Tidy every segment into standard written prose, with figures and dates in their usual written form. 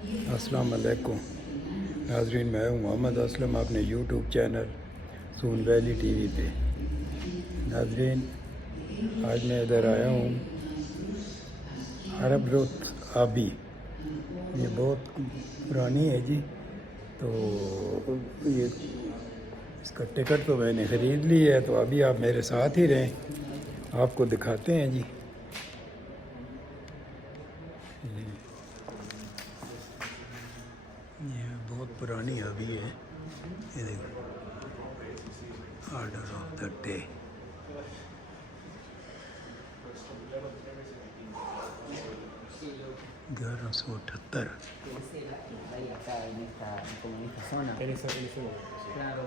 अस्सलाम वालेकुम नाजरीन, मैं हूँ मोहम्मद असलम अपने यूट्यूब चैनल सून वैली टीवी पे। नाजरीन, आज मैं इधर आया हूँ अरब रुत आबी। ये बहुत पुरानी है जी। तो ये इसका टिकट तो मैंने ख़रीद ली है, तो अभी आप मेरे साथ ही रहें, आपको दिखाते हैं जी। ये बहुत पुरानी अभी है। ये देखो, order of the day. 1178। Ahí acá como en esta zona. En ese lugar. Claro.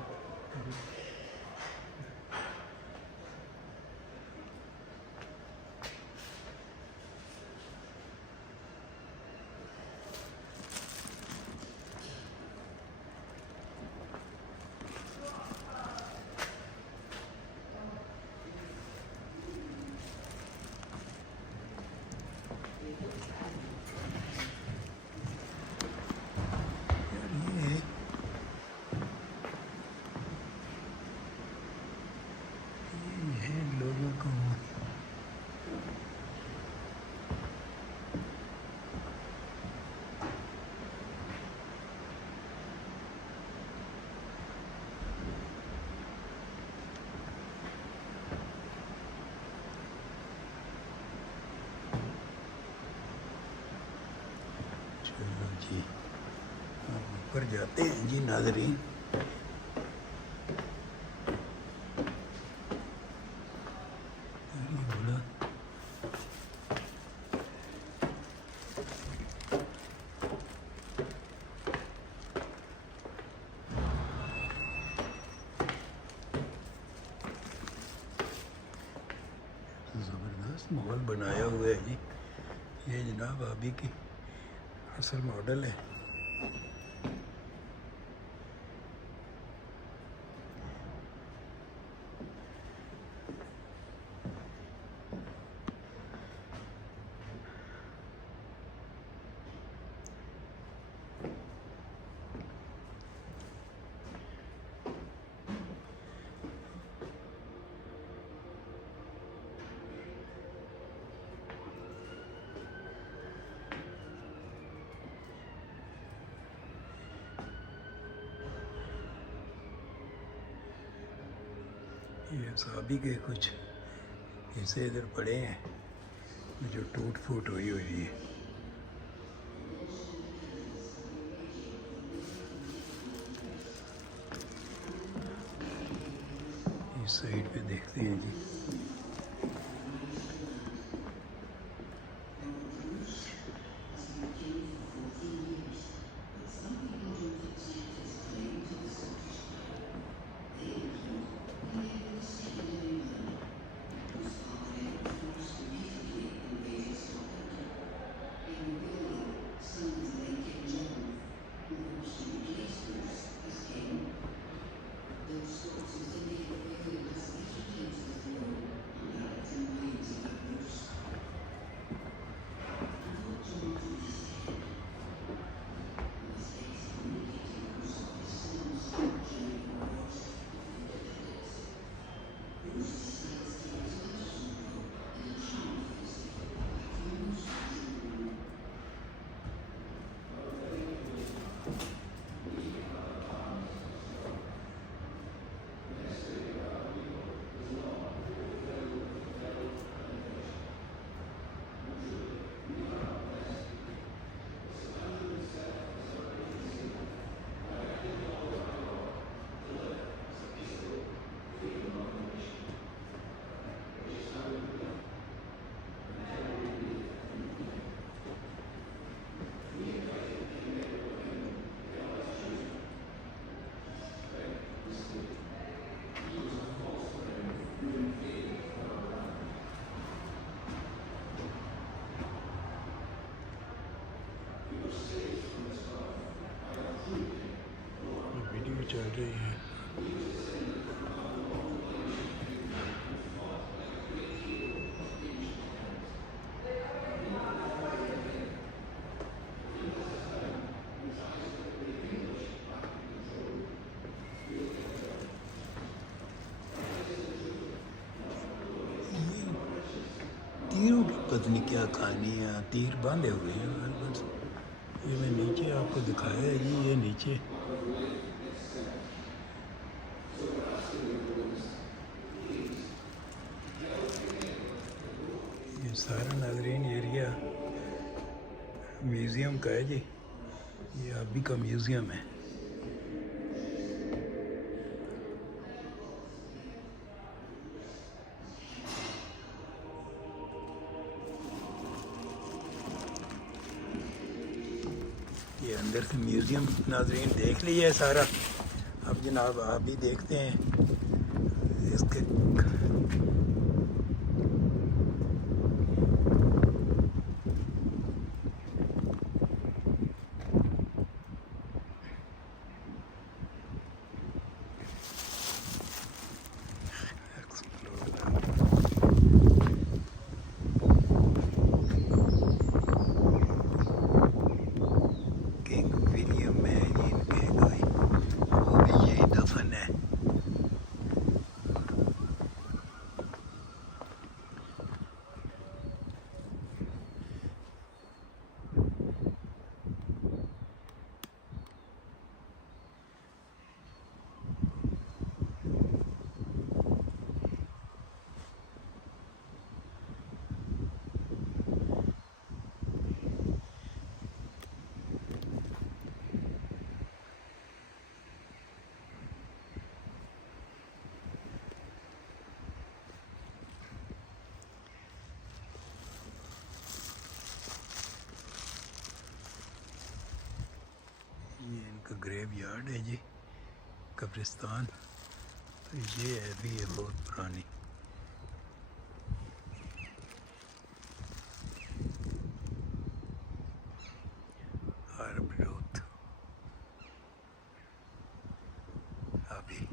ये है लोगों को। चलो जी, अब ऊपर जाते हैं जी नाजरीन। अरे बोला ज़बरदस्त माहौल बनाया हुआ है जी। ये जनाब अभी की असल मॉडल है। ये साबी के कुछ हिस्से इधर पड़े हैं जो टूट फूट हुई हुई है। इस साइड पे देखते हैं जी। वीडियो चल रही है। पता नहीं क्या कहानियाँ तीर बांधे हुए हैं बस। ये मैं नीचे आपको दिखाया है जी, ये नीचे ये सारा नाजरीन एरिया म्यूज़ियम का है जी। ये अभी का म्यूज़ियम है। ये अंदर से म्यूज़ियम नाजरीन देख लिया है सारा। अब जनाब आप भी देखते हैं इसके। किंग विलियम में इनके कोई वो भी यही दफन है। ये इनका ग्रेव यार्ड है जी, कब्रिस्तान। तो ये है भी है बहुत पुरानी। अरब रोथ अभी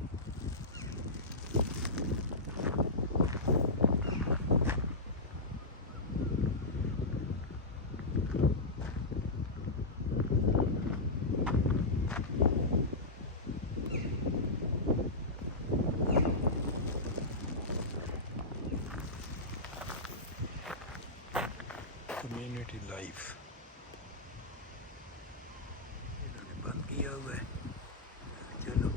कम्युनिटी लाइफ इन्होंने बंद किया हुआ है। चलो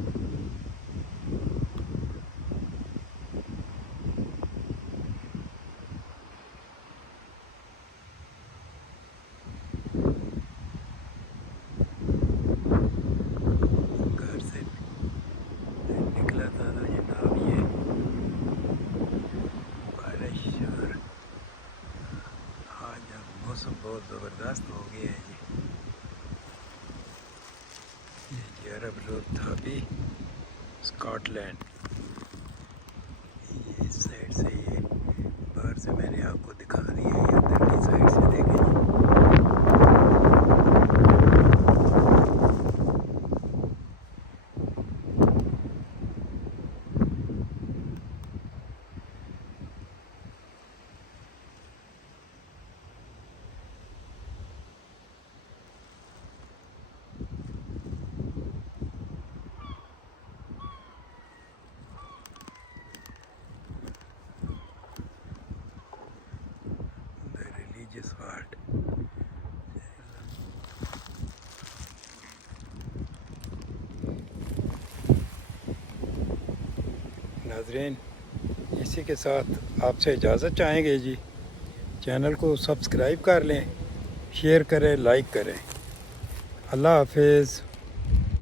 घर से निकला था तो जनाब ये बारिश और आज अब मौसम बहुत ज़बरदस्त हो गया है जी। ये अरब रोथ अभी स्कॉटलैंड। ये इस साइड से ये बाहर से मैंने आपको दिखा दिया है। ये अंदर की साइड से देखें जी। religious heart. नाज़रीन इसी के साथ आपसे इजाज़त चाहेंगे जी। चैनल को सब्सक्राइब कर लें, शेयर करें, लाइक करें। अल्लाह हाफिज़।